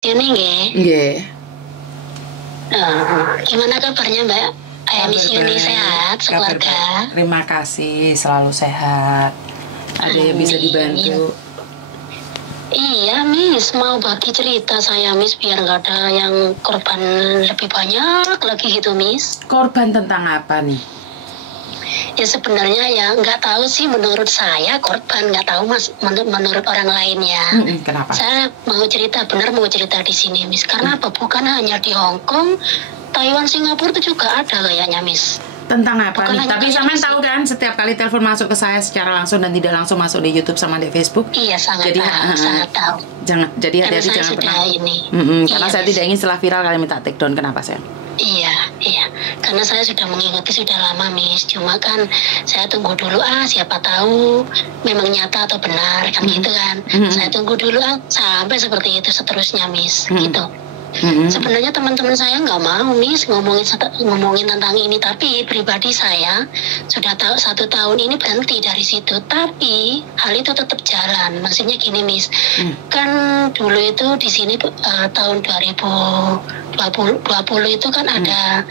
Ini nggih. Nggih. Gimana kabarnya Mbak? Miss Yuni sehat sekeluarga? Terima kasih, selalu sehat. Ada yang bisa dibantu? Iya Miss, mau bagi cerita saya Miss biar nggak ada yang korban lebih banyak lagi gitu Miss. Korban tentang apa nih? Ya sebenarnya ya nggak tahu sih, menurut saya korban, nggak tahu Mas menurut orang lainnya. Kenapa? Saya mau cerita di sini Miss, karena apa? Bukan hanya di Hong Kong, Taiwan, Singapura itu juga ada kayaknya Miss. Tentang apa Bukan nih? Tapi sampean tahu kan setiap kali telepon masuk ke saya secara langsung dan tidak langsung masuk di YouTube sama di Facebook. Iya, sangat Jadi, tahu, sangat tahu. Jadi hati-hati jangan pernah. Karena saya tidak ingin setelah viral kalian minta take down. Kenapa sayang? Iya. Karena saya sudah mengikuti sudah lama Miss. Cuma kan saya tunggu dulu siapa tahu memang nyata atau benar kan gitu kan. Saya tunggu dulu sampai seperti itu seterusnya Miss gitu. Sebenarnya teman-teman saya nggak mau Miss ngomongin tentang ini, tapi pribadi saya sudah tahu 1 tahun ini berhenti dari situ, tapi hal itu tetap jalan. Maksudnya gini Miss, kan dulu itu di sini tahun 2020 itu kan ada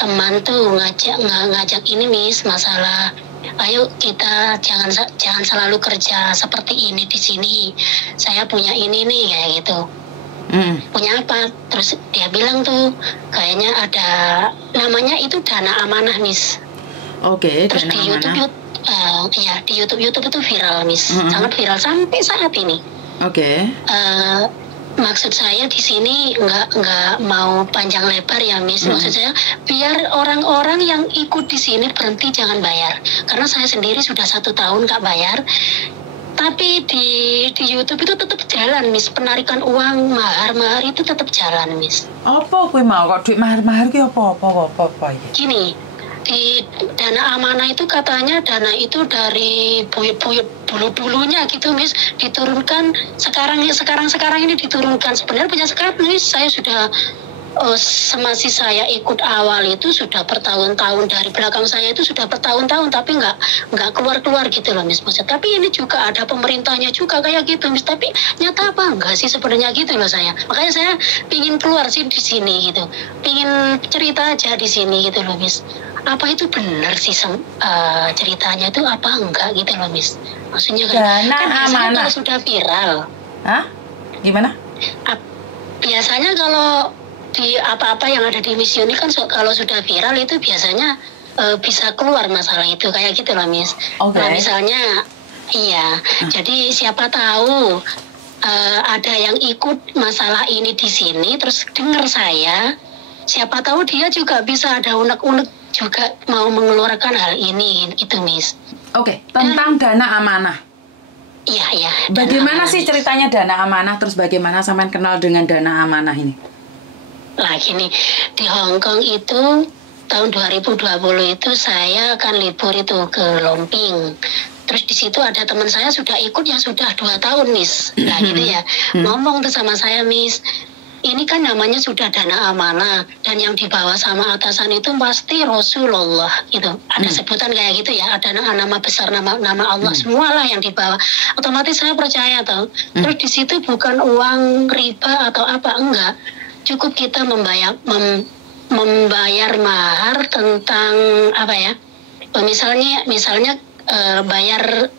teman tuh ngajak ini Miss, masalah ayo kita jangan selalu kerja seperti ini di sini. Saya punya ini nih kayak gitu. Punya apa? Terus dia bilang tuh kayaknya ada namanya itu dana amanah Miss. Oke, terus dana di amanah. di YouTube itu viral Miss, sangat viral sampai saat ini. Oke. Maksud saya di sini nggak mau panjang lebar ya Miss. Maksud saya biar orang-orang yang ikut di sini berhenti jangan bayar. Karena saya sendiri sudah 1 tahun nggak bayar. Tapi di YouTube itu tetap jalan Miss, penarikan uang mahar itu tetap jalan Miss. Apa kuwi mau kok duit mahar ki apa iki? Gini, di dana amanah itu katanya dana itu dari buyut-buyut dulu-dulunya gitu Miss, diturunkan sekarang ini diturunkan. Sebenarnya punya sekarang Miss, saya sudah semasa saya ikut awal itu sudah bertahun-tahun, dari belakang saya itu sudah bertahun-tahun, tapi nggak keluar gitu loh Miss. Maksudnya, tapi ini juga ada pemerintahnya juga kayak gitu Miss, tapi nyata apa enggak sih sebenarnya gitu loh saya. Makanya saya pingin keluar sih di sini gitu, pingin cerita aja di sini gitu loh Miss. Apa itu benar sih ceritanya itu apa enggak gitu loh Miss. Maksudnya kan biasanya kalau sudah viral. Hah? Gimana? Biasanya kalau di apa-apa yang ada di Miss Yuni kan kalau sudah viral itu biasanya bisa keluar masalah itu kayak gitu loh Miss. Okay. Nah misalnya jadi siapa tahu ada yang ikut masalah ini di sini terus dengar saya, siapa tahu dia juga bisa ada unek-unek juga mau mengeluarkan hal ini gitu Miss. Oke, tentang dana amanah. Iya. Bagaimana sih ceritanya dana amanah, terus bagaimana sampean kenal dengan dana amanah ini? Nah gini, di Hong Kong itu tahun 2020 itu saya akan libur itu ke Lomping. Terus di situ ada teman saya sudah ikut yang sudah 2 tahun Miss. Nah gitu ya, ngomong tuh sama saya Miss, ini kan namanya sudah dana amanah dan yang dibawa sama atasan itu pasti Rasulullah gitu. Ada sebutan kayak gitu ya, ada nama besar, nama Allah semualah yang dibawa. Otomatis saya percaya toh. Terus di situ bukan uang riba atau apa, enggak. Cukup kita membayar mahar tentang apa ya? Misalnya bayar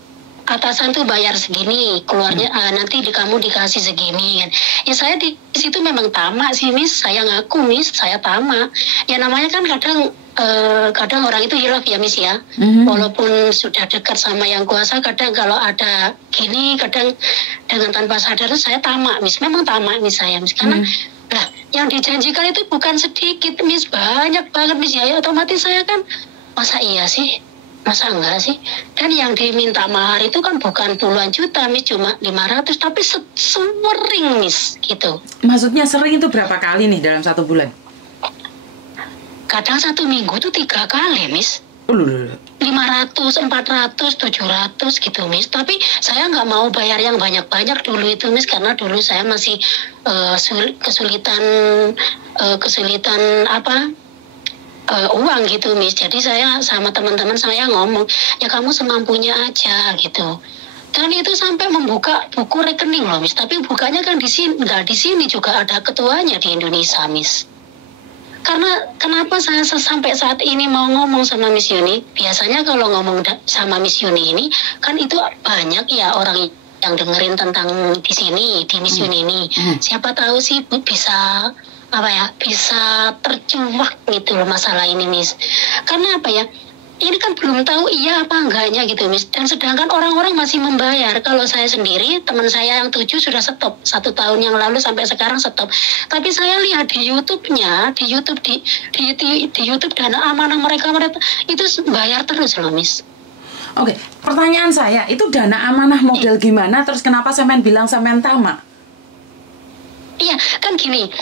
atasan tuh bayar segini, keluarnya nanti kamu dikasih segini kan. Ya saya di situ memang tamak sih Miss, saya ngaku Miss, saya tamak. Ya namanya kan kadang orang itu hilaf ya Miss ya. Walaupun sudah dekat sama yang kuasa, kadang kalau ada gini, kadang dengan tanpa sadar saya tamak Miss, memang tamak Miss saya Miss, karena yang dijanjikan itu bukan sedikit Miss, banyak banget Miss ya. Otomatis saya kan masa iya sih, masa enggak sih. Dan yang diminta mahar itu kan bukan puluhan juta Miss, cuma 500, tapi sering Miss gitu. Maksudnya sering itu berapa kali nih dalam 1 bulan? Kadang 1 minggu tuh 3 kali Miss. 500, 400, 700 gitu Miss. Tapi saya nggak mau bayar yang banyak-banyak dulu itu Miss, karena dulu saya masih kesulitan uang gitu Miss. Jadi saya sama teman-teman saya ngomong, ya kamu semampunya aja gitu. Dan itu sampai membuka buku rekening loh, Miss. Tapi bukanya kan di sini, nggak di sini juga ada ketuanya di Indonesia, Miss. Karena kenapa saya sampai saat ini mau ngomong sama Miss Yuni? Biasanya kalau ngomong sama Miss Yuni ini, kan itu banyak ya orang yang dengerin tentang di sini, di Miss Yuni ini. Siapa tahu sih bisa bisa tercuak gitu loh masalah ini, Miss. Karena apa ya? Ini kan belum tahu iya apa enggaknya gitu, Miss. Dan sedangkan orang-orang masih membayar. Kalau saya sendiri, teman saya yang 7 sudah stop. 1 tahun yang lalu sampai sekarang stop. Tapi saya lihat di YouTube-nya, di YouTube Dana Amanah mereka itu bayar terus loh, Miss. Oke, pertanyaan saya, itu Dana Amanah model gimana? Terus kenapa sampean bilang sampean tamak? Iya, kan gini.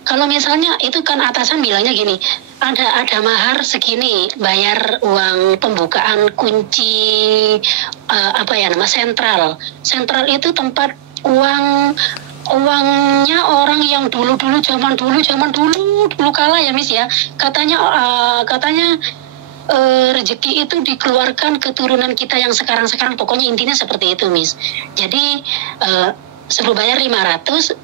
Kalau misalnya itu kan atasan bilangnya gini, ada mahar segini, bayar uang pembukaan kunci sentral. Sentral itu tempat uangnya orang yang dulu zaman dulu kala ya, Miss ya. Katanya rezeki itu dikeluarkan keturunan kita yang sekarang pokoknya intinya seperti itu, Miss. Jadi suruh bayar 500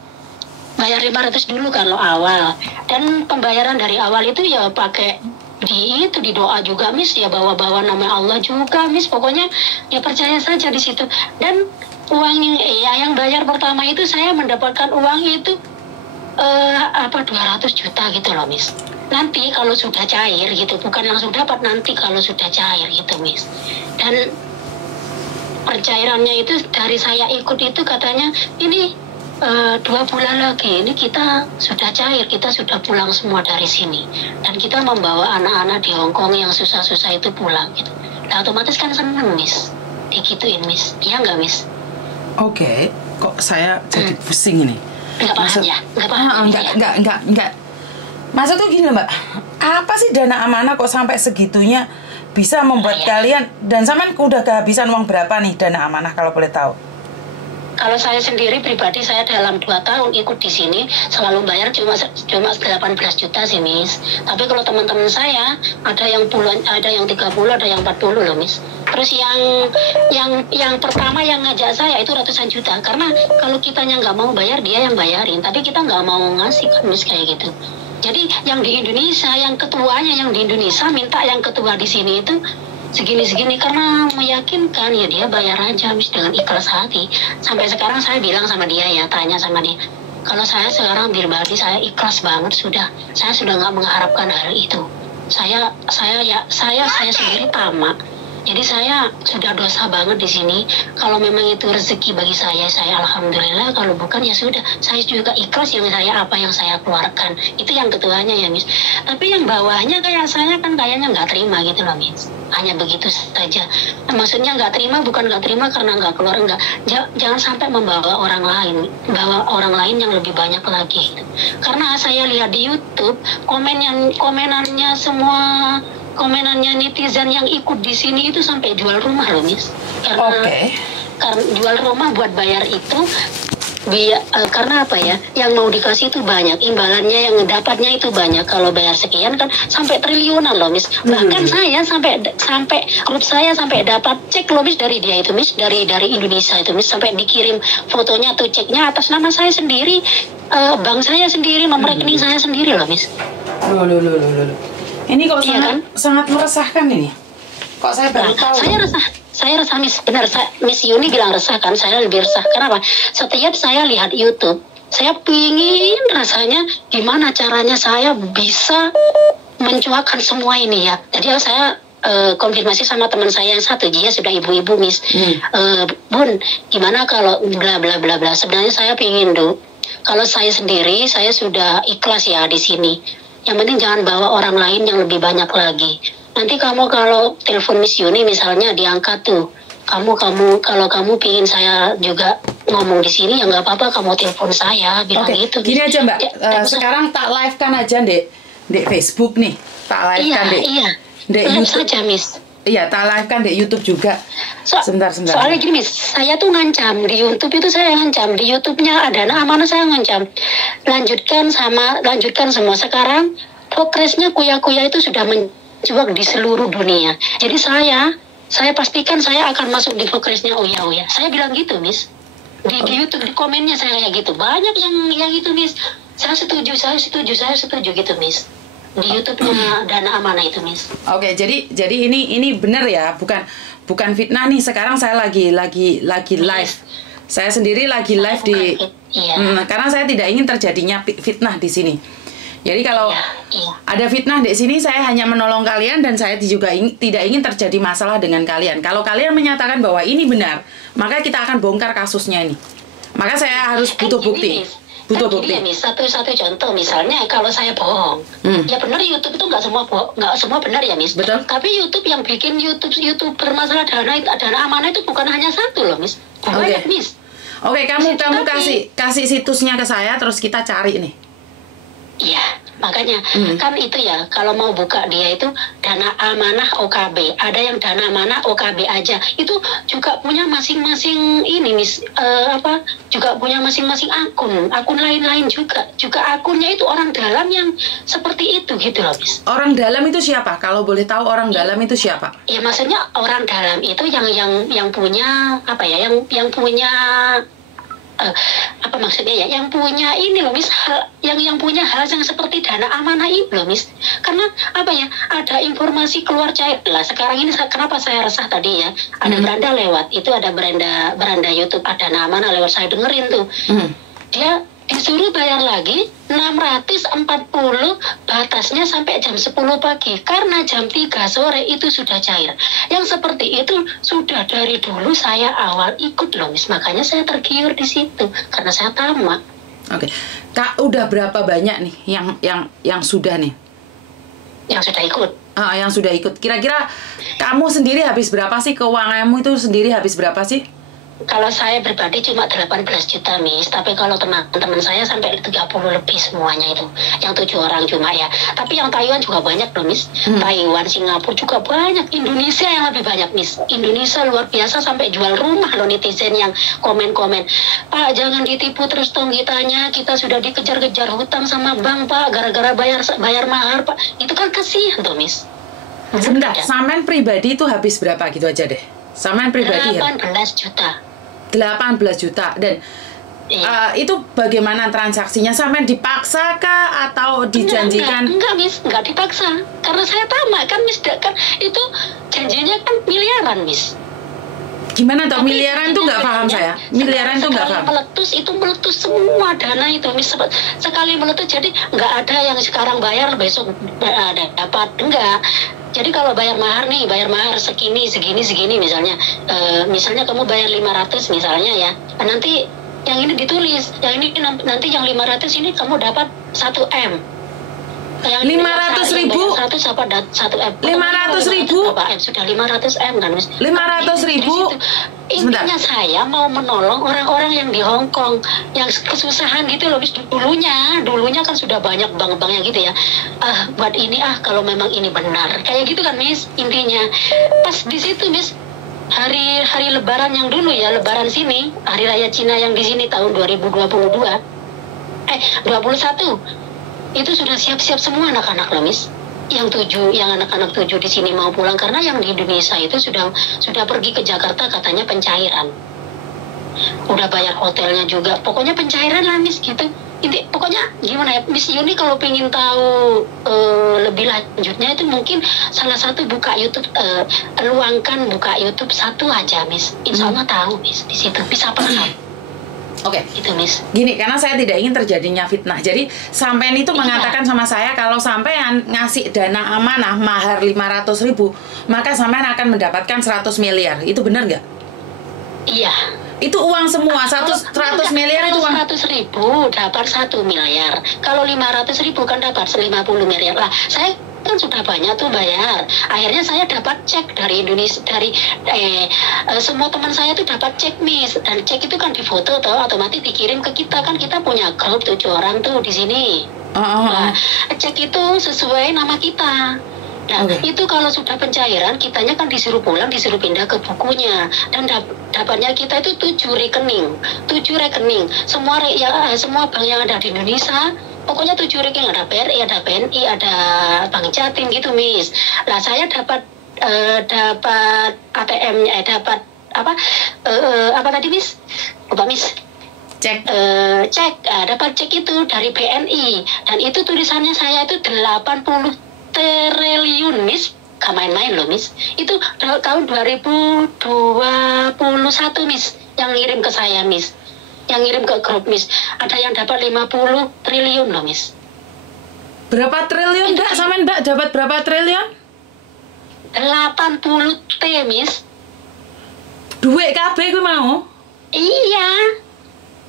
dulu kalau awal, dan pembayaran dari awal itu ya pakai di doa juga, Miss, ya bawa nama Allah juga, Miss. Pokoknya ya percaya saja di situ. Dan uang yang bayar pertama itu saya mendapatkan uang itu 200 juta gitu loh, Miss. Nanti kalau sudah cair gitu, bukan langsung dapat, nanti kalau sudah cair gitu, Miss. Dan pencairannya itu dari saya ikut itu katanya ini 2 bulan lagi ini kita sudah cair, kita sudah pulang semua dari sini, dan kita membawa anak-anak di Hongkong yang susah-susah itu pulang gitu. Nah, otomatis kan seneng, Miss, digituin, Miss. Iya nggak, Miss? Oke, kok saya jadi pusing ini. Nggak paham ya? Nggak. Maksud tuh gini, Mbak, apa sih Dana Amanah kok sampai segitunya bisa membuat kalian, dan sampean udah kehabisan uang berapa nih Dana Amanah kalau boleh tahu? Kalau saya sendiri pribadi, saya dalam 2 tahun ikut di sini selalu bayar cuma 18 juta sih, Miss. Tapi kalau teman-teman saya ada yang puluhan, ada yang 30, ada yang 40 loh, Miss. Terus yang pertama yang ngajak saya itu ratusan juta, karena kalau kitanya nggak mau bayar, dia yang bayarin, tapi kita nggak mau ngasih kan, Miss, kayak gitu. Jadi yang di Indonesia, yang ketuanya yang di Indonesia minta yang ketua di sini itu segini-segini, karena meyakinkan ya dia bayar aja, Miss, dengan ikhlas hati. Sampai sekarang saya bilang sama dia ya, tanya sama dia, kalau saya sekarang pribadi saya ikhlas banget, saya sudah nggak mengharapkan hal itu. Saya sendiri tamak. Jadi saya sudah dosa banget di sini. Kalau memang itu rezeki bagi saya alhamdulillah. Kalau bukan ya sudah. Saya juga ikhlas yang saya keluarkan. Itu yang ketuanya ya, Miss. Tapi yang bawahnya kayak saya kan kayaknya nggak terima gitu loh, Miss. Hanya begitu saja. Nah, maksudnya nggak terima bukan nggak terima karena nggak keluar, nggak. Jangan sampai membawa orang lain, yang lebih banyak lagi. Gitu. Karena saya lihat di YouTube komenannya semua. Komenannya netizen yang ikut di sini itu sampai jual rumah loh, Miss. Karena jual rumah buat bayar itu karena apa ya? Yang mau dikasih itu banyak, imbalannya yang dapatnya itu banyak. Kalau bayar sekian kan sampai triliunan loh, Miss. Bahkan saya sampai grup saya sampai dapat cek loh, Miss, dari dia itu, Miss, dari Indonesia itu, Miss, sampai dikirim fotonya tuh, ceknya atas nama saya sendiri, bank saya sendiri, nomor rekening saya sendiri loh, Miss. Loh. Ini kok sangat meresahkan ini. Kok saya baru tahu? Saya resah, Miss. Benar, Miss Yuni bilang resah kan, saya lebih resah. Kenapa? Setiap saya lihat YouTube, saya pingin rasanya gimana caranya saya bisa mencuakan semua ini ya. Jadi saya konfirmasi sama teman saya yang satu, dia sudah ibu-ibu, Miss. Bun, gimana kalau bla bla bla bla. Sebenarnya saya pingin kalau saya sendiri, saya sudah ikhlas ya di sini. Yang penting jangan bawa orang lain yang lebih banyak lagi. Nanti kamu kalau telepon Miss Yuni misalnya diangkat tuh. Kalau kamu pingin saya juga ngomong di sini ya nggak apa-apa, kamu telepon saya bilang gitu. Gini aja, Mbak. Sekarang tak live kan aja di Facebook nih. Tak live kan di YouTube saja, Miss. Iya, tak live kan di YouTube juga. Sebentar. Soalnya gini, Miss, saya tuh ngancam di YouTube itu, saya ngancam di YouTube-nya ada Amanah, saya ngancam lanjutkan semua. Sekarang progresnya kuya-kuya itu sudah mencuat di seluruh dunia. Jadi saya saya pastikan saya akan masuk di Vokrisnya Uya Uya. Saya bilang gitu, Miss. Di YouTube, di komennya saya kayak gitu. Banyak yang itu, Miss. Saya setuju gitu, Miss. Di YouTube-nya Dana Amanah itu, Miss. Oke, jadi ini benar ya, bukan fitnah nih. Sekarang saya lagi live. Saya sendiri lagi live di karena saya tidak ingin terjadinya fitnah di sini. Jadi kalau ada fitnah di sini, saya hanya menolong kalian dan saya juga tidak ingin terjadi masalah dengan kalian. Kalau kalian menyatakan bahwa ini benar, maka kita akan bongkar kasusnya ini. Maka saya harus butuh bukti. Butuh bukti. Ya, Miss, satu contoh misalnya kalau saya bohong, ya benar YouTube itu nggak semua benar ya, Miss. Betul. Tapi YouTube yang bikin YouTube bermasalah dana amanah itu bukan hanya satu loh, Miss. Banyak, Miss. Oke, kamu kasih situsnya ke saya, terus kita cari nih. Iya, makanya kan itu ya, kalau mau buka dia itu Dana Amanah OKB, ada yang Dana Amanah OKB aja, itu juga punya masing-masing ini, Miss, juga punya masing-masing akun lain-lain juga akunnya itu orang dalam yang seperti itu gitu loh, Miss. Orang dalam itu siapa? Kalau boleh tahu orang dalam itu siapa? Ya maksudnya orang dalam itu yang punya apa ya, yang punya apa maksudnya ya, yang punya ini loh, Miss, yang punya hal yang seperti Dana Amanah ini loh, Miss. Karena apa ya, ada informasi keluar cair lah sekarang ini. Kenapa saya resah tadi ya, ada beranda lewat, itu ada beranda YouTube ada Dana Amanah lewat, saya dengerin tuh. Dia disuruh bayar lagi 640, batasnya sampai jam 10 pagi karena jam 3 sore itu sudah cair. Yang seperti itu sudah dari dulu saya awal ikut loh, Miss. Makanya saya tergiur di situ karena saya tamak. Oke. Kak, udah berapa banyak nih yang sudah nih? Yang sudah ikut. Yang sudah ikut. Kira-kira kamu sendiri habis berapa sih, keuanganmu itu sendiri habis berapa sih? Kalau saya pribadi cuma 18 juta, Miss. Tapi kalau teman-teman saya sampai 30 lebih semuanya itu. Yang 7 orang cuma ya. Tapi yang Taiwan juga banyak loh, Miss. Taiwan, Singapura juga banyak. Indonesia yang lebih banyak, Miss. Indonesia luar biasa sampai jual rumah loh netizen yang komen-komen. Pak, jangan ditipu terus dong kitanya. Kita sudah dikejar-kejar hutang sama bank, Pak. Gara-gara bayar mahar, Pak. Itu kan kasihan tuh, Miss. Sebentar, Samen pribadi itu habis berapa gitu aja deh. Samen pribadi 18 juta. 18 juta. Dan itu bagaimana transaksinya? Samen dipaksa kah atau dijanjikan? Enggak, Miss, enggak dipaksa. Karena saya tamak kan, Miss, kan itu janjinya kan miliaran, Miss. Gimana toh miliaran tuh nggak paham saya. Miliaran tuh nggak paham. Meletus semua dana itu, Miss. Sekali meletus, jadi nggak ada yang sekarang bayar besok dapat, enggak. Jadi kalau bayar mahar segini misalnya, misalnya kamu bayar 500 misalnya ya, nanti yang ini ditulis, yang ini nanti yang 500 ini kamu dapat 1 M. Yang 500.000 1 M. 500.000 sudah 500 M kan, Miss. 500.000. Intinya saya mau menolong orang-orang yang di Hong Kong yang kesusahan gitu loh, Miss. Dulunya kan sudah banyak bank-bank yang gitu ya. Buat ini kalau memang ini benar. Kayak gitu kan, Miss. Intinya pas di situ, Miss, hari lebaran yang dulu ya, lebaran sini, hari raya Cina yang di sini tahun 2021. Itu sudah siap-siap semua anak-anak loh, Miss. Yang anak-anak 7 di sini mau pulang karena yang di Indonesia itu sudah pergi ke Jakarta katanya pencairan. Udah bayar hotelnya juga. Pokoknya pencairan lah, Miss, gitu. Pokoknya gimana ya, Miss Yuni kalau pengen tahu lebih lanjutnya itu mungkin salah satu buka YouTube, luangkan buka YouTube satu aja, Miss. Insya Allah tahu, Miss, di situ bisa paham. Oke, itu, Miss. Gini, karena saya tidak ingin terjadinya fitnah. Jadi sampean itu mengatakan sama saya kalau sampean ngasih dana amanah mahar 500.000, maka sampean akan mendapatkan 100 miliar. Itu benar nggak? Iya. Itu uang semua, 100 miliar itu uang. 100.000 dapat 1 miliar. Kalau 500.000 kan dapat 50 miliar. Lah, saya kan sudah banyak tuh bayar. Akhirnya saya dapat cek dari Indonesia, semua teman saya tuh dapat cek, Miss. Dan cek itu kan difoto tuh, otomatis dikirim ke kita, kan kita punya grup 7 orang tuh di sini. Nah, cek itu sesuai nama kita. Nah, itu kalau sudah pencairan, kitanya kan disuruh pulang, disuruh pindah ke bukunya. Dan dapatnya kita itu 7 rekening. Semua bank yang ada di Indonesia, pokoknya 7 rekening, ada BRI, ada BNI, ada Bank Jatim gitu, Miss. Lah, saya dapat dapat ATM-nya, dapat apa tadi Miss? Lupa Miss. Cek. Dapat cek itu dari BNI, dan itu tulisannya saya itu 80 triliun Miss. Gak main-main loh Miss. Itu tahun 2021 Miss, yang ngirim ke saya Miss, yang ngirim ke grup Miss. Ada yang dapat 50 triliun loh Miss. Berapa triliun Mbak? Sama Mbak dapat berapa triliun? 80 T Miss. Duit KB gue mau. Iya,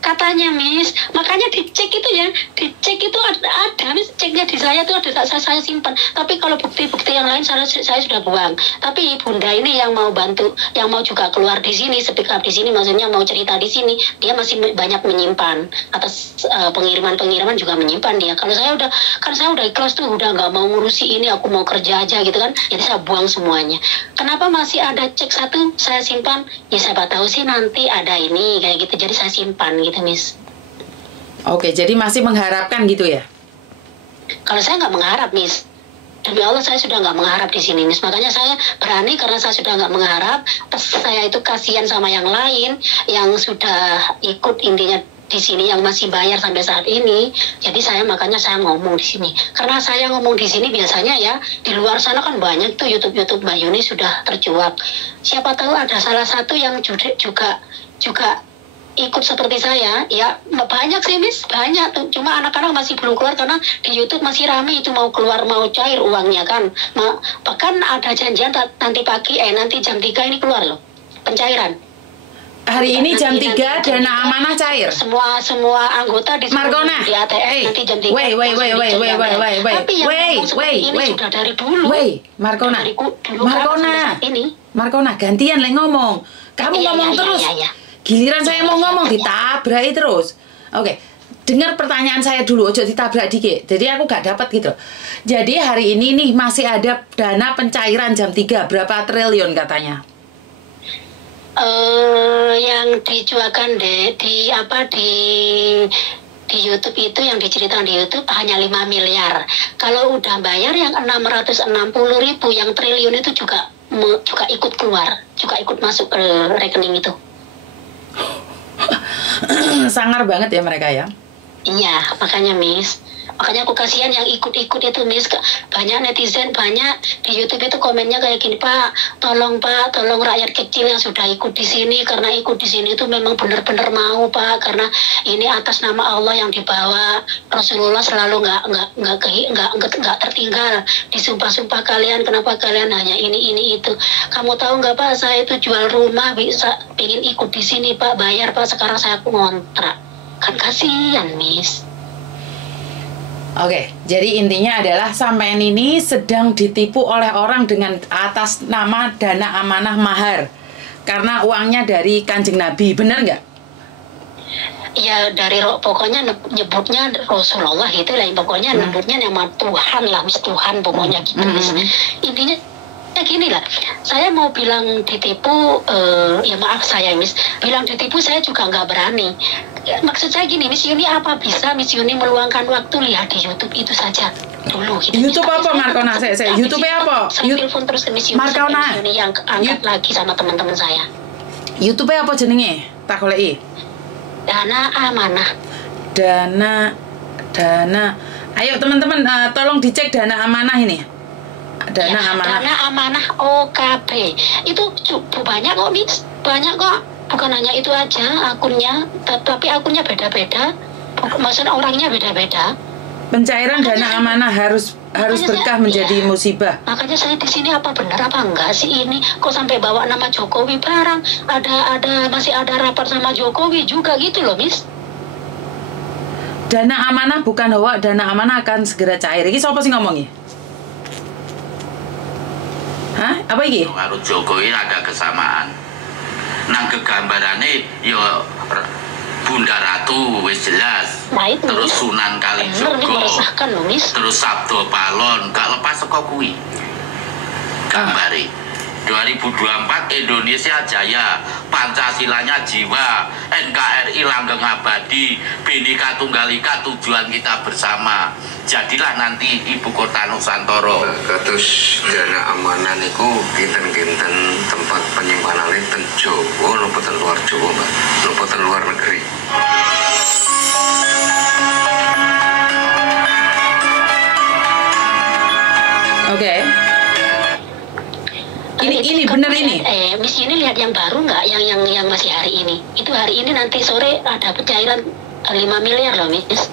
katanya Miss. Makanya dicek itu ya, dicek itu ada Miss, ceknya di saya tuh ada, saya simpan. Tapi kalau bukti-bukti yang lain saya sudah buang. Tapi Bunda ini yang mau bantu, yang mau juga keluar di sini, speak up di sini, maksudnya mau cerita di sini, dia masih banyak menyimpan atas pengiriman juga menyimpan dia. Kalau saya udah ikhlas tuh, udah nggak mau ngurusi ini, aku mau kerja aja gitu kan. Jadi saya buang semuanya. Kenapa masih ada cek satu saya simpan? Ya siapa tahu sih nanti ada ini kayak gitu. Jadi saya simpan gitu Miss. Oke, jadi masih mengharapkan gitu ya? Kalau saya nggak mengharap Miss, demi Allah saya sudah nggak mengharap di sini Miss. Makanya saya berani karena saya sudah nggak mengharap. Terus saya itu kasihan sama yang lain yang sudah ikut intinya di sini, yang masih bayar sampai saat ini. Jadi makanya saya ngomong di sini. Karena saya ngomong di sini biasanya ya, di luar sana kan banyak tuh YouTube Mbak Yuni sudah tercuap. Siapa tahu ada salah satu yang juga ikut seperti saya, ya banyak sih Miss, banyak tuh. Cuma anak-anak masih belum keluar karena di YouTube masih rame itu mau keluar, mau cair uangnya kan. Bahkan ada janjian nanti pagi, nanti jam 3 ini keluar loh pencairan. Hari ini jam 3 dana amanah cair. Semua anggota di Markona, di ATM nanti jam 3. Tapi yang ini sudah dari dulu. Markona, ini. Markona gantian lagi ngomong. Kamu ngomong terus. Giliran saya mau ngomong ditabrak terus. Oke, dengar pertanyaan saya dulu, ojo ditabrak dikit. Jadi aku gak dapat gitu. Jadi hari ini nih masih ada dana pencairan jam 3 berapa triliun katanya? Yang dijualkan di YouTube itu, yang diceritakan di YouTube hanya 5 miliar. Kalau udah bayar yang 660.000, yang triliun itu juga ikut keluar, juga ikut masuk ke rekening itu. Sangar banget ya mereka ya. Iya, makanya Miss. Makanya aku kasihan yang ikut-ikut itu Miss. Banyak netizen, banyak di YouTube itu komennya kayak gini, Pak, tolong rakyat kecil yang sudah ikut di sini, karena ikut di sini itu memang benar-benar mau Pak, karena ini atas nama Allah yang dibawa. Rasulullah selalu nggak tertinggal. Disumpah-sumpah kalian, kenapa kalian hanya ini itu? Kamu tahu nggak Pak, saya itu jual rumah bisa pengen ikut di sini Pak, bayar Pak, sekarang saya ngontrak. Kan kasihan Miss. Oke, jadi intinya adalah sampean ini sedang ditipu oleh orang dengan atas nama dana amanah mahar. Karena uangnya dari Kanjeng Nabi, benar nggak? Ya dari pokoknya nyebutnya Rasulullah gitu lah, pokoknya nyebutnya nama Tuhan lah, Miss, Tuhan pokoknya gitu Miss. Intinya gini lah, saya mau bilang ditipu, ya maaf saya Miss, bilang ditipu saya juga nggak berani. Maksud saya gini, Miss Yuni, apa bisa Miss Yuni meluangkan waktu lihat di YouTube itu saja dulu gitu. YouTube apa Markona? Saya YouTube apa? Saya telepon terus ke Miss Yuni, Markona. Miss Yuni yang angkat lagi sama teman-teman saya. YouTube apa jenenge? Tak goleki. Dana amanah. Dana. Ayo teman-teman, tolong dicek dana amanah ini. Dana amanah. Dana amanah OKB. Itu cukup banyak kok Miss, banyak kok. Bukan hanya itu aja akunnya, tapi akunnya beda-beda. Maksudnya orangnya beda-beda. Pencairan dana amanah harus berkah menjadi musibah. Makanya saya di sini apa benar apa enggak sih ini? Kok sampai bawa nama Jokowi barang? Masih ada rapat sama Jokowi juga gitu loh, Miss. Dana amanah bukan hoak, dana amanah akan segera cair. Ini siapa sih ngomongnya? Hah? Apa ini? Karo Jokowi ada kesamaan. Nang kegambarannya yo Bunda Ratu wis jelas. Terus Sunan Kalijogo. Terus Sabdo Palon, gak lepas saka kuwi. Gambare. 2024 Indonesia Jaya, Pancasilanya jiwa, NKRI langgeng abadi, Bhinneka Tunggal Ika tujuan kita bersama. Jadilah nanti ibu kota Nusantara. Kados dana amanah niku kinten-kinten tempat penyimpanannya ten Jawa napa ten luar Jawa, Mbak? Napa ten luar negeri? Oke. Ini benar ini. Miss ini lihat yang baru nggak? Yang masih hari ini. Itu hari ini nanti sore ada pencairan 5 miliar loh, Miss.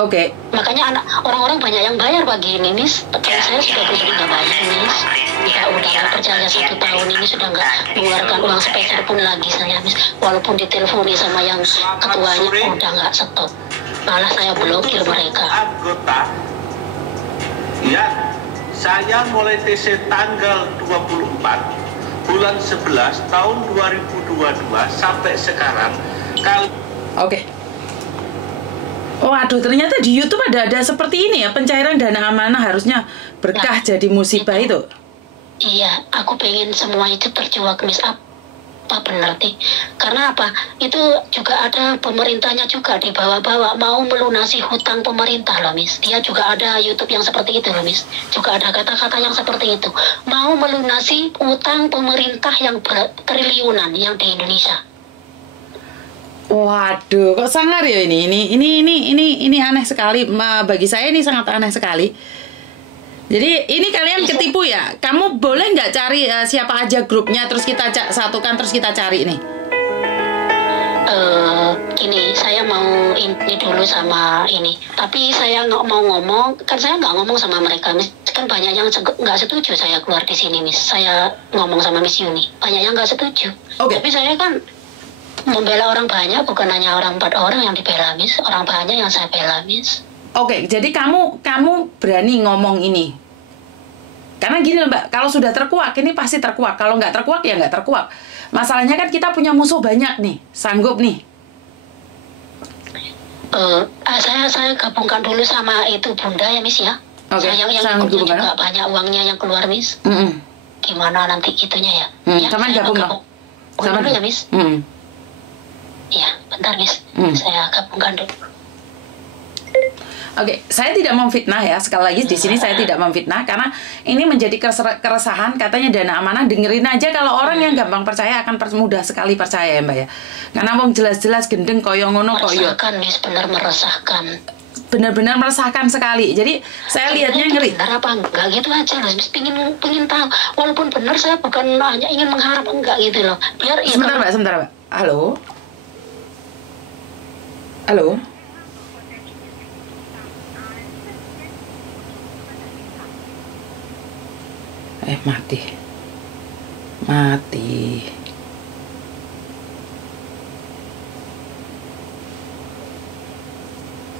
Oke. Makanya orang-orang banyak yang bayar pagi ini, Miss. Kalau saya sudah pribadi nggak bayar, Miss. Udah nggak percaya 1 tahun ini sudah nggak mengeluarkan uang sepeser pun lagi saya, Miss. Walaupun diteleponi sama yang ketuanya udah nggak stop. Malah saya blokir mereka. Anggota, ya, saya mulai TC tanggal 24 bulan 11 tahun 2022 sampai sekarang Oke. Oh, aduh, ternyata di YouTube ada seperti ini ya, pencairan dana amanah harusnya berkah jadi musibah itu. Iya, aku pengen semua itu terjual ke Miss. Apa benar sih? Karena apa? Itu juga ada pemerintahnya juga di bawah-bawah mau melunasi hutang pemerintah loh, Miss. Dia juga ada YouTube yang seperti itu loh, Miss. Juga ada kata-kata yang seperti itu. Mau melunasi hutang pemerintah yang triliunan yang di Indonesia. Waduh, kok sangar ya ini aneh sekali. Bagi saya ini sangat aneh sekali. Jadi ini kalian ketipu ya. Kamu boleh nggak cari siapa aja grupnya, terus kita satukan, terus kita cari nih. Gini, saya mau ini dulu sama ini. Tapi saya nggak mau ngomong, kan saya nggak ngomong sama mereka, Miss. Kan banyak yang nggak setuju saya keluar di sini, Miss. Saya ngomong sama Miss Yuni. Banyak yang nggak setuju. Okay. Tapi saya kan membela orang banyak, bukan hanya orang 4 orang yang dibela, Miss. Orang banyak yang saya bela, Miss. Oke, jadi kamu berani ngomong ini. Karena gini Mbak, kalau sudah terkuak, ini pasti terkuak. Kalau nggak terkuak, ya nggak terkuak. Masalahnya kan kita punya musuh banyak nih, sanggup nih. Saya gabungkan dulu sama itu Bunda ya, Miss ya. Oke, yang juga banyak uangnya yang keluar, Miss. Gimana nanti itunya ya? Ya, Sama gabung dong. Sama dulu ya, Miss. Iya, bentar, Miss. Saya gabungkan dulu. Oke, saya tidak memfitnah ya. Sekali lagi di sini saya tidak memfitnah karena ini menjadi keresahan. Katanya dana amanah, dengerin aja. Kalau orang yang gampang percaya akan mudah sekali percaya ya Mbak ya. Karena wong jelas-jelas gendeng koyo ngono koyo. Meresahkan, Miss, benar meresahkan. Benar-benar meresahkan sekali. Jadi saya lihatnya ngeri. Benar apa enggak gitu aja loh. Miss pingin tahu. Walaupun benar, saya bukan hanya ingin mengharap enggak gitu loh. Biar sebentar Mbak. Halo. Halo. Mati.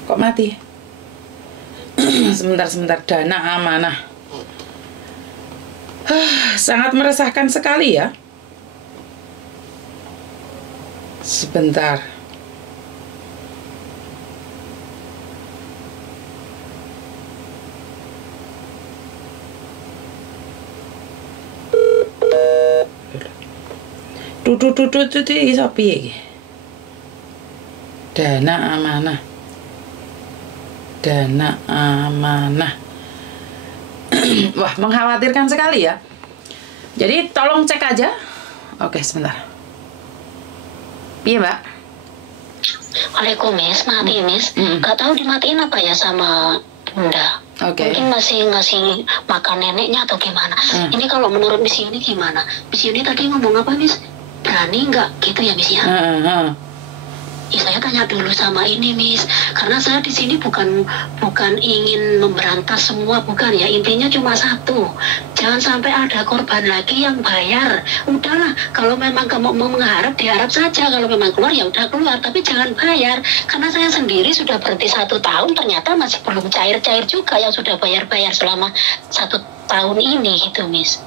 Kok mati? Sebentar, dana amanah. Sangat meresahkan sekali ya. Sebentar. Tutut iso piye iki? Dana amanah. Wah, mengkhawatirkan sekali ya. Jadi tolong cek aja. Oke, sebentar. Piye, Mbak? Waalaikumsalam, Miss. Mati, Miss. Gak tahu dimatiin apa ya sama Bunda. Mungkin masih ngasih makan neneknya atau gimana. Ini kalau menurut Miss Yuni gimana? Miss Yuni tadi ngomong apa, Miss? Berani nggak gitu ya, Miss ya? Ya, saya tanya dulu sama ini, Miss. Karena saya di sini bukan ingin memberantas semua, bukan ya. Intinya cuma satu. Jangan sampai ada korban lagi yang bayar. Udahlah, kalau memang kamu mau mengharap, diharap saja. Kalau memang keluar, ya udah keluar. Tapi jangan bayar. Karena saya sendiri sudah berhenti 1 tahun, ternyata masih belum cair-cair juga yang sudah bayar-bayar selama 1 tahun ini, gitu, Miss.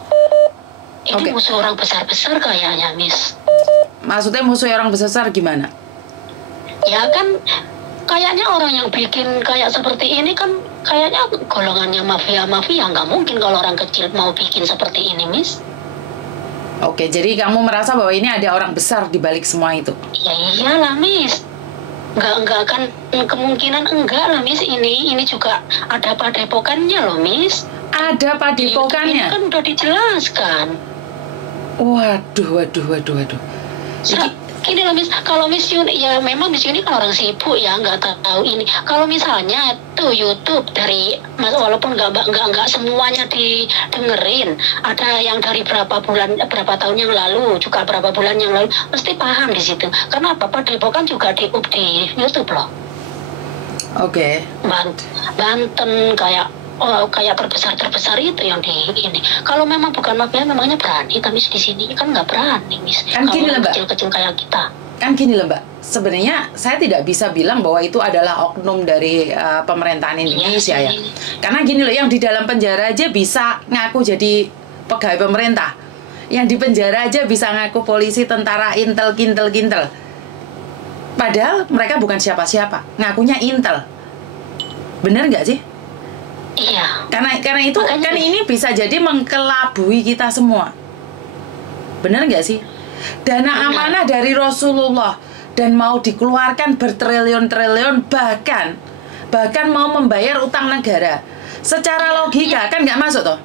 Ini musuh orang besar-besar kayaknya, Miss. Maksudnya musuh orang besar gimana? Ya kan kayaknya orang yang bikin kayak seperti ini kan kayaknya golongannya mafia-mafia. Nggak mungkin kalau orang kecil mau bikin seperti ini, Miss. Oke, jadi kamu merasa bahwa ini ada orang besar di balik semua itu? Ya iyalah, Miss. Nggak akan kemungkinan enggak lah, Miss. Ini juga ada padepokannya loh, Miss. Ada padepokannya? Ini kan udah dijelaskan. Waduh. Gini loh, Miss, kalau Miss Yuni, ya memang Miss Yuni kan orang sibuk ya, nggak tahu ini. Kalau misalnya tuh YouTube dari Mas, walaupun nggak semuanya didengerin, ada yang dari berapa tahun yang lalu, juga berapa bulan yang lalu, mesti paham di situ. Karena padepokan juga di-up di YouTube loh. Oke. Banten kayak terbesar itu yang di ini. Kalau memang bukan mafia, memangnya berani tapi di sini kan nggak berani, Miss. Kan gini lah, Mbak. Kecil-kecil kayak kita. Kan gini lah, Mbak. Sebenarnya saya tidak bisa bilang bahwa itu adalah oknum dari pemerintahan Indonesia ya. Karena gini loh, yang di dalam penjara aja bisa ngaku jadi pegawai pemerintah. Yang di penjara aja bisa ngaku polisi, tentara, intel, kintel. Padahal mereka bukan siapa-siapa, ngakunya intel. Bener nggak sih? Iya. Karena itu kan ini bisa jadi mengkelabui kita semua. Benar nggak sih? Dana amanah dari Rasulullah dan mau dikeluarkan bertriliun-triliun, bahkan mau membayar utang negara. Secara logika kan nggak masuk toh?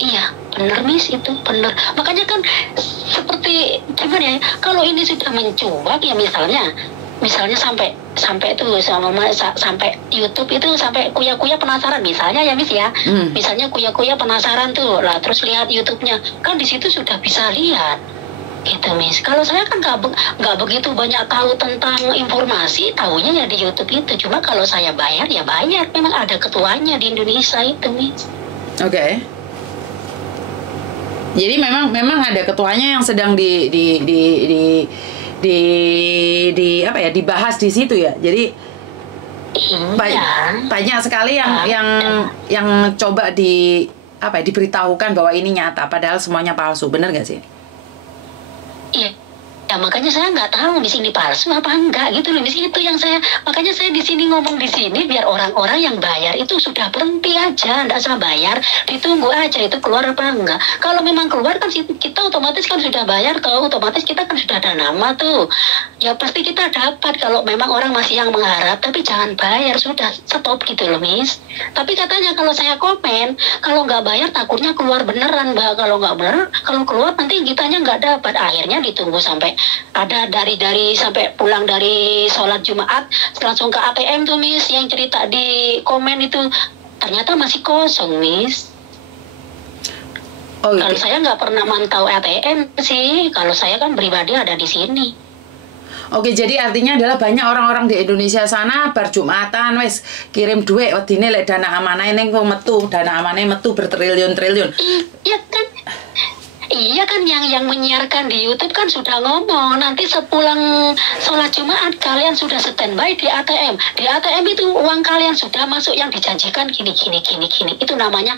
Iya, benar, Miss, itu benar. Makanya kan seperti gimana ya? Kalau ini sudah mencuat ya, misalnya sampai tuh sampai YouTube itu sampai kuya-kuya penasaran misalnya ya, Miss ya. Misalnya kuya-kuya penasaran tuh lah, terus lihat YouTube-nya, kan di situ sudah bisa lihat gitu, Miss. Kalau saya kan nggak begitu banyak tahu tentang informasi, tahunya ya di YouTube itu. Cuma kalau saya bayar ya bayar, memang ada ketuanya di Indonesia itu, Miss. Oke. Jadi memang ada ketuanya yang sedang dibahas di situ ya. Jadi banyak sekali yang coba diberitahukan bahwa ini nyata padahal semuanya palsu. Bener nggak sih? Iya. Ya makanya saya nggak tahu di sini palsu apa enggak gitu loh, Miss. Itu yang makanya saya di sini ngomong di sini biar orang-orang yang bayar itu sudah berhenti aja, nggak usah bayar, ditunggu aja itu keluar apa enggak. Kalau memang keluar kan kita otomatis kan sudah bayar tuh, otomatis kita kan sudah ada nama tuh. Ya pasti kita dapat kalau memang orang masih yang mengharap, tapi jangan bayar, sudah stop gitu loh, Miss. Tapi katanya kalau saya komen, kalau nggak bayar takutnya keluar beneran, Mbak. Kalau nggak bener, kalau keluar nanti kitanya nggak dapat. Akhirnya ditunggu sampai ada dari sampai pulang dari sholat Jumat langsung ke ATM tuh, Miss, yang cerita di komen itu ternyata masih kosong, Miss. Oh, kalau saya nggak pernah mantau ATM sih, kalau saya kan pribadi ada di sini. Oke, jadi artinya adalah banyak orang-orang di Indonesia sana bar Jumatan wes kirim duit wedine lek dana amanah ning metu, dana amanah metu bertriliun-triliun. Iya kan yang menyiarkan di YouTube kan sudah ngomong nanti sepulang sholat Jumat kalian sudah standby di ATM. Di ATM itu uang kalian sudah masuk yang dijanjikan gini. Itu namanya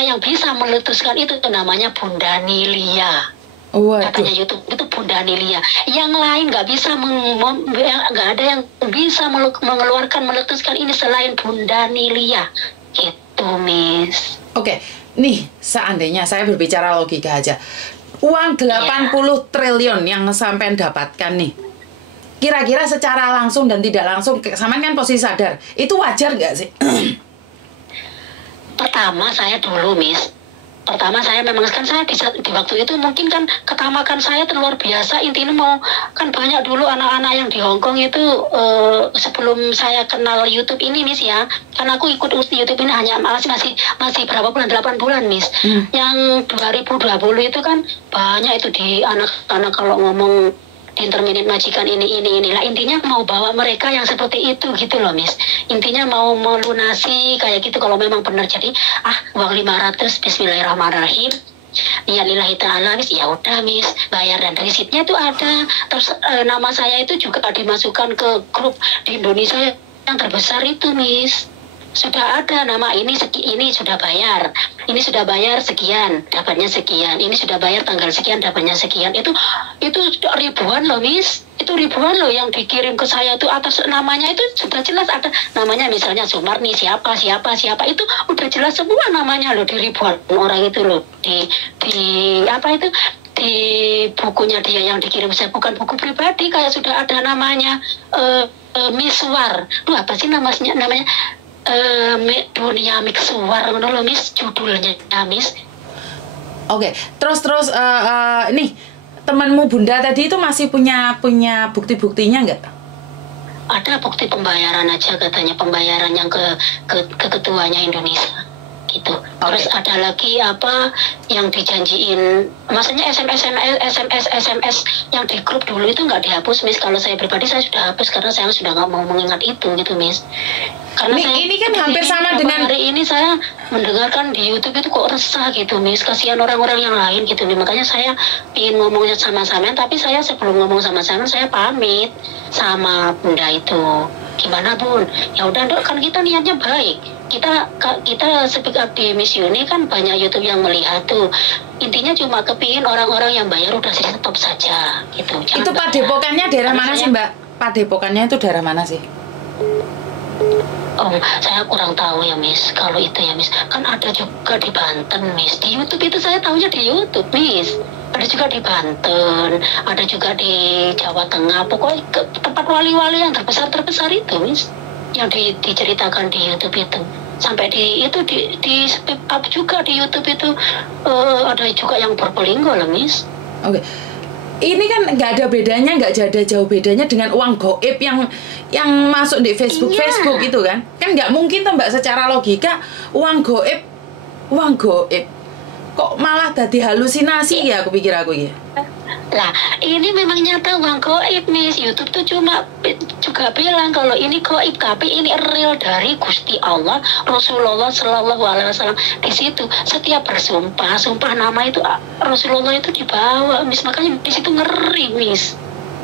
yang bisa meletuskan itu namanya Bunda Nilia. Katanya YouTube itu Bunda Nilia. Yang lain nggak bisa nggak ada yang bisa mengeluarkan meletuskan ini selain Bunda Nilia. Gitu, Miss. Oke. Nih, seandainya saya berbicara logika aja. Uang 80 triliun yang sampean dapatkan nih. Kira-kira secara langsung dan tidak langsung, sampean kan posisi sadar. Itu wajar nggak sih? Pertama saya dulu, Miss. Pertama saya memang kan saya di waktu itu mungkin kan ketamakan saya luar biasa, intinya mau kan banyak dulu anak-anak yang di Hongkong itu sebelum saya kenal YouTube ini, Miss ya, kan aku ikut YouTube ini hanya masih berapa bulan, 8 bulan, Miss. Yang 2020 itu kan banyak itu di anak-anak kalau ngomong di interminate majikan ini lah, intinya mau bawa mereka yang seperti itu gitu loh, Miss. Intinya mau melunasi kayak gitu kalau memang benar. Jadi uang 500 bismillahirrahmanirrahim ya lillahi ta'ala, Miss. Ya udah, Miss, bayar dan resitnya itu ada. Terus nama saya itu juga dimasukkan ke grup di Indonesia yang terbesar itu, Miss. sudah ada nama ini ini sudah bayar, ini sudah bayar sekian, dapatnya sekian, ini sudah bayar tanggal sekian, dapatnya sekian. Itu ribuan loh, Miss. Itu ribuan loh yang dikirim ke saya itu atas namanya, itu sudah jelas ada namanya, misalnya Sumarni siapa itu udah jelas semua namanya loh di ribuan orang itu loh, di apa itu, di bukunya dia yang dikirim saya, bukan buku pribadi, kayak sudah ada namanya Miswar. Duh, apa sih namanya Dunia Miksuar ngono lho, Miss, judulnya Miss. Oke, terus nih temanmu Bunda tadi itu masih punya bukti-buktinya nggak? Ada bukti pembayaran aja katanya, pembayaran yang ke ketuanya Indonesia gitu. Terus ada lagi apa yang dijanjiin, maksudnya SMS yang di grup dulu itu nggak dihapus, Miss. Kalau saya pribadi saya sudah hapus karena saya sudah nggak mau mengingat itu gitu, Miss. Karena ini kan hampir sama dengan hari ini saya mendengarkan di YouTube itu kok resah gitu, Miss. Kasihan orang-orang yang lain gitu nih. Makanya saya ingin ngomongnya sama Samen, tapi saya sebelum ngomong sama Samen saya pamit sama Bunda itu. Gimana, Bun? Ya udah, Dok, kan kita niatnya baik. Kita speak up di Miss Yuni kan banyak YouTube yang melihat tuh. Intinya cuma kepingin orang-orang yang bayar udah stop saja gitu. Itu padepokannya daerah mana sih, Mbak? Padepokannya itu daerah mana sih? Oh, saya kurang tahu ya, Miss. Kalau itu ya, Miss, kan ada juga di Banten, Miss. Di YouTube itu saya tahunya di YouTube, Miss. Ada juga di Banten, ada juga di Jawa Tengah. Pokoknya tempat wali-wali yang terbesar itu, Miss, yang diceritakan di YouTube itu. Sampai di speak up juga di YouTube itu, ada juga yang Probolinggo loh, Miss. Oke. Ini kan nggak ada bedanya, nggak ada jauh bedanya dengan uang goib yang masuk di Facebook itu kan nggak mungkin tuh, Mbak. Secara logika uang goib kok malah tadi halusinasi ya, aku pikir ya. Lah, ini memang nyata uang goib, Miss. YouTube tuh cuma juga bilang kalau ini goib, tapi ini real dari Gusti Allah, Rasulullah Shallallahu Alaihi Wasallam. Di situ setiap sumpah nama itu Rasulullah itu dibawa, Miss. Makanya di situ ngeri, Miss.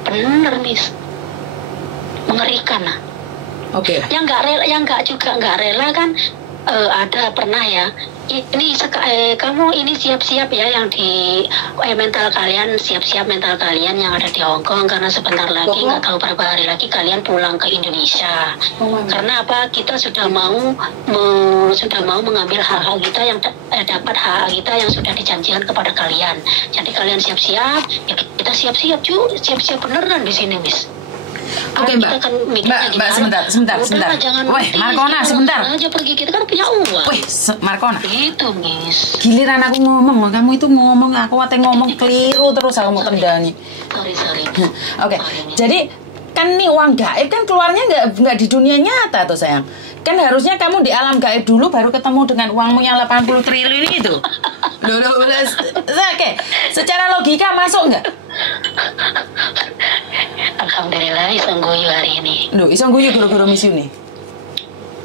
Bener, Miss. Mengerikan lah. Oke. Yang nggak rela kan ada pernah ya. Ini kamu ini siap-siap ya yang di mental kalian, siap-siap mental kalian yang ada di Hong Kong, karena sebentar lagi nggak tahu berapa hari lagi kalian pulang ke Indonesia. Karena apa? Kita sudah mau mengambil hak-hak kita yang dapat hak kita yang sudah dijanjikan kepada kalian. Jadi kalian siap-siap, ya kita siap-siap beneran di sini, Miss. Oke, Mbak, sebentar. Weh, Markona, sebentar. Aja pergi, kita kan punya uang. Weh, Markona. Itu, Miss. Giliran aku ngomong, kamu itu ngomong, aku ngomong keliru terus aku mau kendali. Sorry. Oke, jadi kan nih uang gaib kan keluarnya nggak di dunia nyata tuh, sayang. Kan harusnya kamu di alam gaib dulu baru ketemu dengan uangmu yang 80 triliun itu. Oke, secara logika masuk nggak? Alhamdulillah iso guyu hari ini. Loh, iso guyu gara-gara Miss Yuni.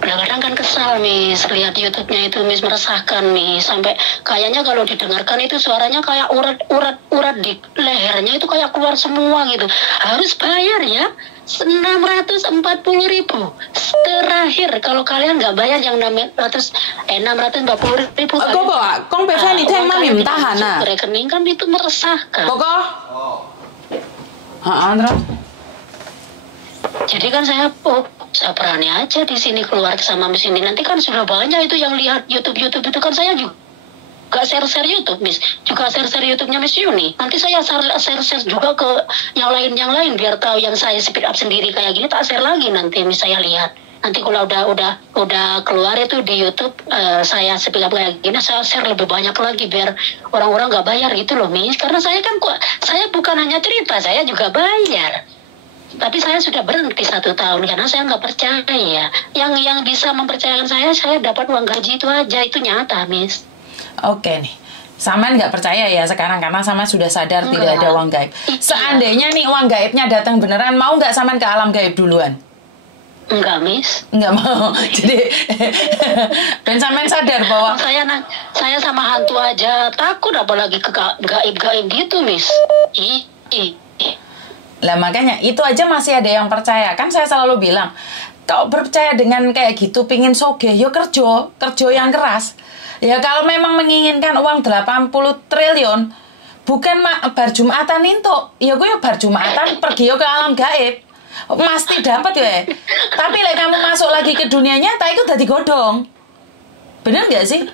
Kadang-kadang kan kesal, Miss, lihat YouTube-nya itu, Miss, meresahkan, Miss, sampai kayaknya kalau didengarkan itu suaranya kayak urat di lehernya itu kayak keluar semua gitu. Harus bayar ya 640.000 terakhir. Kalau kalian nggak bayar yang 640.000 kok biasa nih teh mami tahan nah. Rekening kan itu meresahkan. Andra. Jadi kan saya berani aja di sini keluar sama Miss ini. Nanti kan sudah banyak itu yang lihat YouTube itu kan, saya juga share YouTube, Miss. Juga share YouTube-nya Miss Yuni. Nanti saya share juga ke yang lain biar tahu yang saya speed up sendiri kayak gini, tak share lagi nanti Miss, saya lihat. Nanti kalau udah keluar itu di YouTube, saya speed up kayak gini, saya share lebih banyak lagi biar orang-orang nggak bayar gitu loh, Miss. Karena saya bukan hanya cerita, saya juga bayar. Tapi saya sudah berhenti 1 tahun karena saya nggak percaya. Yang bisa mempercayakan saya dapat uang gaji itu aja, itu nyata, Miss. Oke nih, Saman nggak percaya ya sekarang karena Saman sudah sadar tidak ada uang gaib. Seandainya nih uang gaibnya datang beneran, mau nggak Saman ke alam gaib duluan? Enggak, Miss. Enggak mau. Jadi dan Saman sadar bahwa saya sama hantu aja takut, apalagi ke gaib-gaib gitu, Miss. Lah makanya itu aja masih ada yang percaya. Kan saya selalu bilang, kau percaya dengan kayak gitu pingin sogeh, yo kerja yang keras. Ya kalau memang menginginkan uang 80 triliun, bukan bar Jumatan itu, ya gue bar Jumatan pergi yo ke alam gaib, mesti dapat ya. Tapi kamu masuk lagi ke dunia nyata, itu udah digodong. Bener gak sih?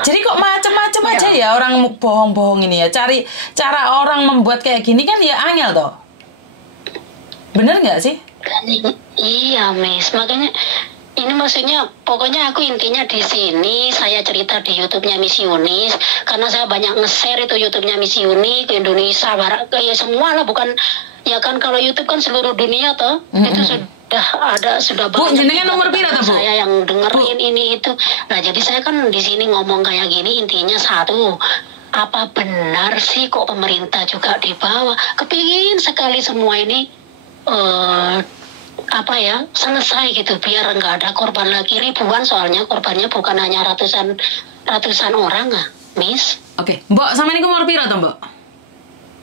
Jadi kok macem-macem aja ya orang bohong-bohong ini ya. Cari cara orang membuat kayak gini kan ya angel toh. Bener gak sih? Iya, Miss. Makanya ini maksudnya pokoknya aku intinya di sini saya cerita di YouTube-nya Miss Yunis karena saya banyak nge-share itu YouTube-nya Miss Yunis ke Indonesia, barat ya semua lah, bukan ya kan kalau YouTube kan seluruh dunia toh. Itu sudah Bu, banyak jenengan nomor pira toh, Bu? saya yang dengerin ini itu. Nah, jadi saya kan di sini ngomong kayak gini intinya satu, apa benar sih kok pemerintah juga di bawah? Kepingin sekali semua ini selesai gitu biar nggak ada korban lagi, ribuan soalnya korbannya bukan hanya ratusan orang Miss. Oke, Mbok sama ini umur pira toh, Mbok?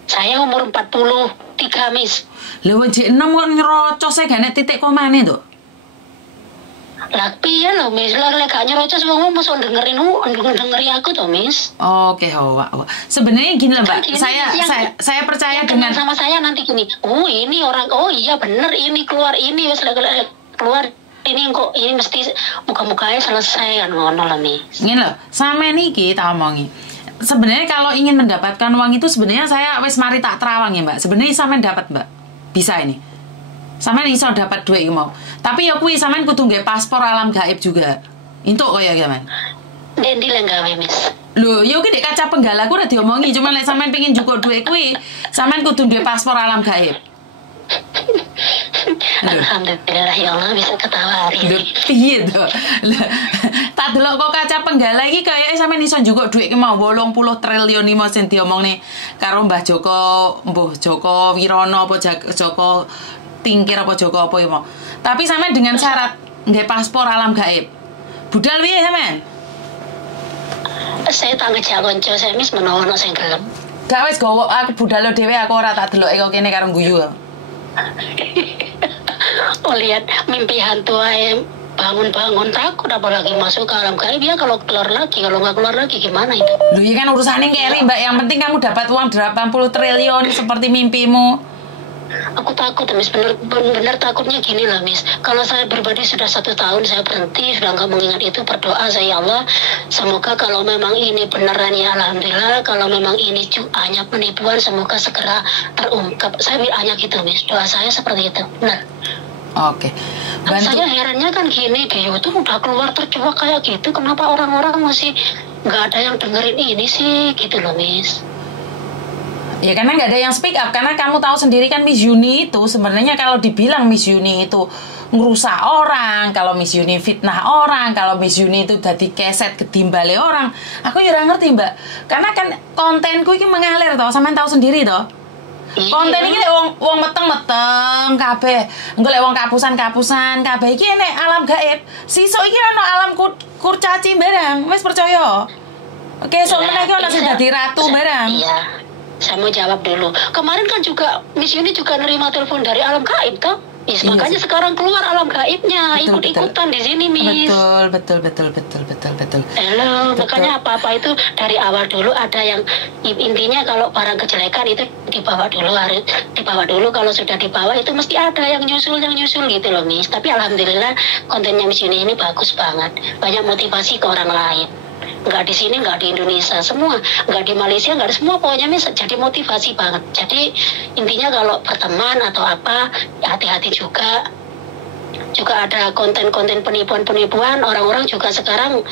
Saya umur 43, Miss. Lewat J6 kok nyerocos saya gak titik komane tuh. Lah piye lho, Miss? Lah gak nyerocos wong mosok dengeri aku toh, Miss. Oke, sebenarnya gini lah, Mbak. Gini, Saya percaya dengan dengan sama saya nanti gini. Oh, ini orang, oh iya bener ini keluar ini wis keluar ini kok ini mesti muka-mukanya selesai kan ngono lah, Miss. Gini loh, sama niki tak omongi. Sebenarnya kalau ingin mendapatkan uang itu sebenarnya saya wis mari tak terawang ya, Mbak. Sebenarnya sampean dapat, Mbak. Bisa ini. Sampean iso dapat duit mau. Tapi ya kuwi sampean kudu nggae paspor alam gaib juga. Entuk kaya sampean. Dendi lah gawe, Miss. Lho, yo ki dek kaca penggala ku udah diomongi, cuma lek sampean pengen jukuk duit kuwi, sampean kudu nggae paspor alam gaib. Alhamdulillah ya Allah bisa ketawa hari ini. Piye to? Tak delok kok kaca penggala iki kayake sampean iso njukuk dhuwit ki mau 80 triliun iki mau sing diomongne karo Mbah Joko Wirono apa Joko Tingkir apa Joko apa iki mau. Tapi sampean dengan syarat nggih paspor alam gaib. Budal piye sampean? Saya tak ngejak konco saya Miss menawa ono sing gelem. Gak wis gowo aku budal dhewe aku ora tak deloke kok kene karo guyu. Oh lihat mimpi hantu aja bangun-bangun takut apalagi masuk ke alam gaib ya kalau keluar lagi, kalau nggak keluar lagi gimana itu? Lu ya kan urusannya keri Mbak, yang penting kamu dapat uang 80 triliun seperti mimpimu. Aku takut Miss, bener takutnya gini lah Miss. Kalau saya berbadi sudah 1 tahun saya berhenti, sudah nggak mengingat itu, berdoa saya ya Allah semoga kalau memang ini beneran ya Alhamdulillah, kalau memang ini hanya penipuan semoga segera terungkap. Saya hanya gitu Miss, doa saya seperti itu, benar. Oke. Saya herannya kan gini di YouTube udah keluar tercuak kayak gitu, kenapa orang-orang masih nggak ada yang dengerin ini sih gitu loh Miss. Ya karena nggak ada yang speak up, karena kamu tahu sendiri kan Miss Yuni itu sebenarnya kalau dibilang Miss Yuni itu ngerusak orang, kalau Miss Yuni fitnah orang, kalau Miss Yuni itu dadi keset ketimbale orang, aku ya ora ngerti Mbak. Karena kan kontenku ini mengalir toh, sampean tahu sendiri toh. Konten ini wong meteng-meteng kabeh, engko lek wong kapusan-kapusan kabeh iki nek alam gaib. Sisuk iki ono alam kurcaci barang, wis percaya. Oke, soalnya iki ono sing dadi ratu barang. Iya. Saya mau jawab dulu. Kemarin kan juga Miss Yuni juga nerima telepon dari alam gaib toh. Yes, iya, makanya sih. Sekarang keluar alam gaibnya, ikut-ikutan di sini Miss. Betul. Halo, makanya apa-apa itu dari awal dulu ada yang intinya kalau barang kejelekan itu dibawa dulu, kalau sudah dibawa itu mesti ada yang nyusul gitu loh Miss. Tapi alhamdulillah kontennya Miss Yuni ini bagus banget, banyak motivasi ke orang lain. Nggak di sini, nggak di Indonesia, semua, nggak di Malaysia, nggak ada semua, pokoknya Miss jadi motivasi banget. Jadi intinya kalau berteman atau apa, ya hati-hati juga ada konten-konten penipuan, orang-orang juga sekarang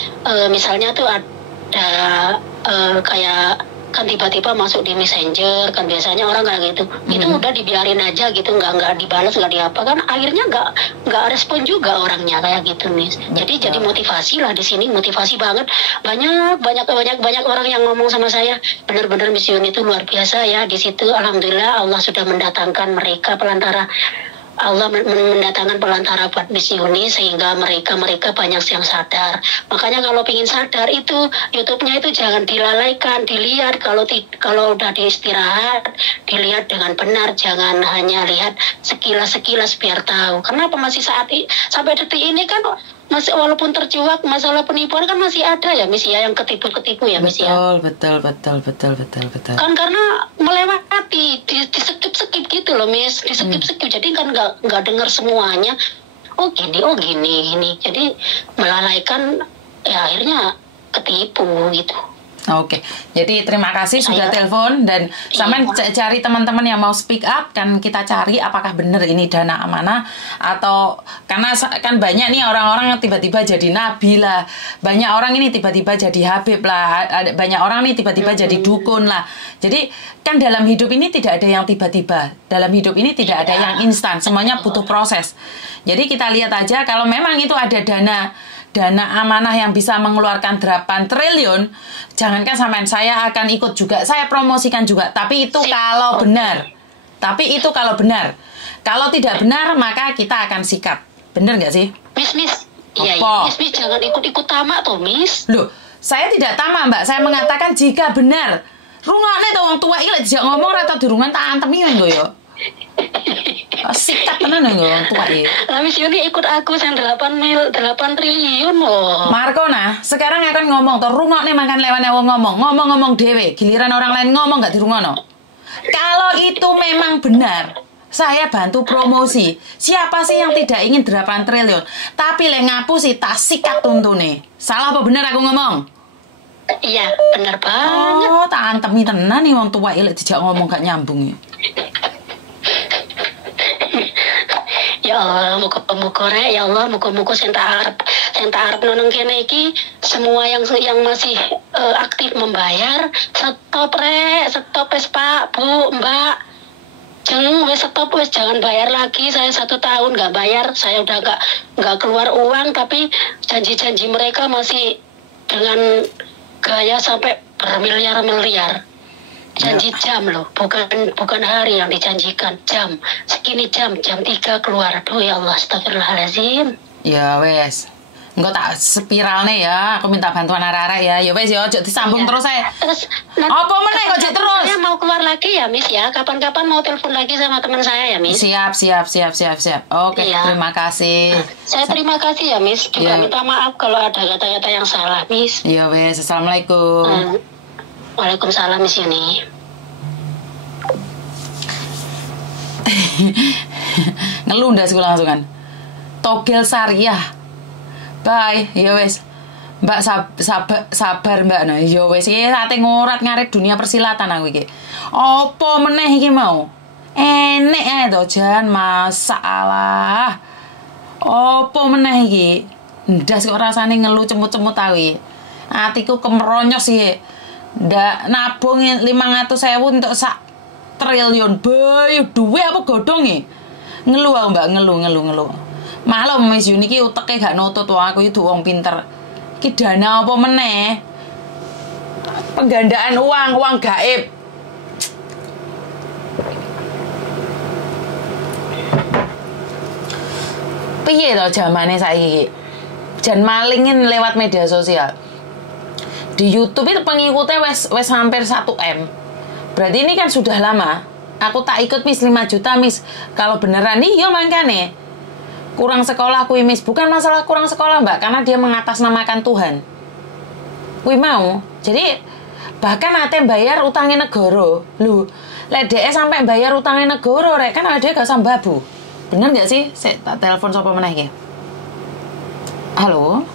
misalnya tuh ada kayak kan tiba-tiba masuk di Messenger, kan biasanya orang kayak gitu, itu udah dibiarin aja gitu, nggak dibalas, nggak diapa, kan akhirnya nggak respon juga orangnya kayak gitu Miss. Jadi motivasi lah di sini, motivasi banget, banyak orang yang ngomong sama saya, benar-benar Miss Yuni itu luar biasa ya di situ. Alhamdulillah Allah sudah mendatangkan mereka pelantara Allah mendatangkan pelantara buat Miss Yuni sehingga mereka banyak yang sadar. Makanya kalau ingin sadar itu YouTube-nya itu jangan dilalaikan, dilihat kalau udah diistirahat, dilihat dengan benar, jangan hanya lihat sekilas biar tahu. Kenapa masih sampai detik ini kan masih walaupun terjebak masalah penipuan kan masih ada ya Miss ya yang ketipu ya Miss ya. Betul. Kan karena melewati di skip gitu loh Miss, di skip jadi kan nggak dengar semuanya. Oh gini. Jadi melalaikan ya akhirnya ketipu gitu. Oke, jadi terima kasih sudah telepon dan sama cari teman-teman yang mau speak up kan kita cari apakah benar ini dana amanah atau karena kan banyak nih orang-orang yang tiba-tiba jadi nabi lah, banyak orang ini tiba-tiba jadi habib lah, banyak orang nih tiba-tiba jadi dukun lah. Jadi kan dalam hidup ini tidak ada yang tiba-tiba, dalam hidup ini tidak ada yang instan, semuanya butuh proses. Jadi kita lihat aja kalau memang itu ada dana amanah yang bisa mengeluarkan 8 triliun, jangankan sampean saya akan ikut juga, saya promosikan juga, tapi itu kalau benar. Kalau tidak benar, maka kita akan sikat. Benar nggak sih? Miss. Iya, Miss jangan ikut-ikut tamak toh, Miss. Loh, saya tidak tamak, Mbak. Saya mengatakan jika benar. Rungokne to wong tua iki lek dijak ngomong atau dirungan tak antemi nggo yo. Sikat tenan nggo wong tua iki. Lah Miss Yuni ikut aku yang 8 triliun loh. Markona, sekarang akan ngomong to rungokne makan lewane wong ngomong dhewe, giliran orang lain ngomong gak dirungono. Kalau itu memang benar, saya bantu promosi. Siapa sih yang tidak ingin 8 triliun? Tapi lek ngapusi tak sikat tuntune. Salah apa benar aku ngomong? Iya, benar banget. Oh, tak antemi tenan nih wong tua lek dijak ngomong gak nyambung. Ya Allah, muka-muka sing tak arep nonong kene iki semua yang masih aktif membayar stop wes Pak, Bu, Mbak. Stop wes jangan bayar lagi. Saya 1 tahun nggak bayar, saya udah nggak keluar uang, tapi janji-janji mereka masih dengan gaya sampai bermiliar-miliar. Janji jam loh, bukan hari yang dijanjikan, jam. Segini jam 3 keluar. Aduh ya Allah, astagfirullahaladzim. Ya wes. Enggak tak spiral nih ya, aku minta bantuan arek-arek ya. Ya wes ya, ojo disambung terus saya. Terus apa meneh kok jek terus? Saya mau keluar lagi ya, Miss ya. Kapan-kapan mau telepon lagi sama teman saya ya, Miss. Siap. Oke, ya. Terima kasih. Saya terima kasih ya, Miss. Juga minta maaf kalau ada kata-kata yang salah, Miss. Ya wes, assalamualaikum. Waalaikumsalam, Miss Yuni. Ngeluh ndas gue langsung kan. Togel Syariah. Bye, ya wes. Mbak sabar Mbak. Nah, ya wes iki ate ngorat ngarit dunia persilatan aku iki. Apa meneh iki mau? Enek ae to jan masalah. Apa meneh iki? Ndas kok rasane ngeluh cemut-cemut awi. Atiku kemeronyos iki. Ndak nabung 500.000 untuk sak triliun. Bayu duwe apa godhonge? Ngeluh aku Mbak, ngeluh. Maklum Miss Yuni ki uteke gak nutut wong aku itu wong pinter. Ki dana apa meneh? Penggandaan uang gaib. Piye to zamane saiki? Jan malingin lewat media sosial. Di YouTube itu pengikutnya wes hampir 1M. Berarti ini kan sudah lama. Aku tak ikut Miss 5 juta Miss. Kalau beneran nih, ya makanya. Kurang sekolah kui Miss. Bukan masalah kurang sekolah Mbak, karena dia mengatasnamakan Tuhan. Kui mau. Jadi bahkan ate bayar utangnya negara. Lu, lek dhek sampai bayar utangnya negara rek kan ada gak sambabu. Bener gak sih? Saya tak telepon sapa meneh iki. Halo.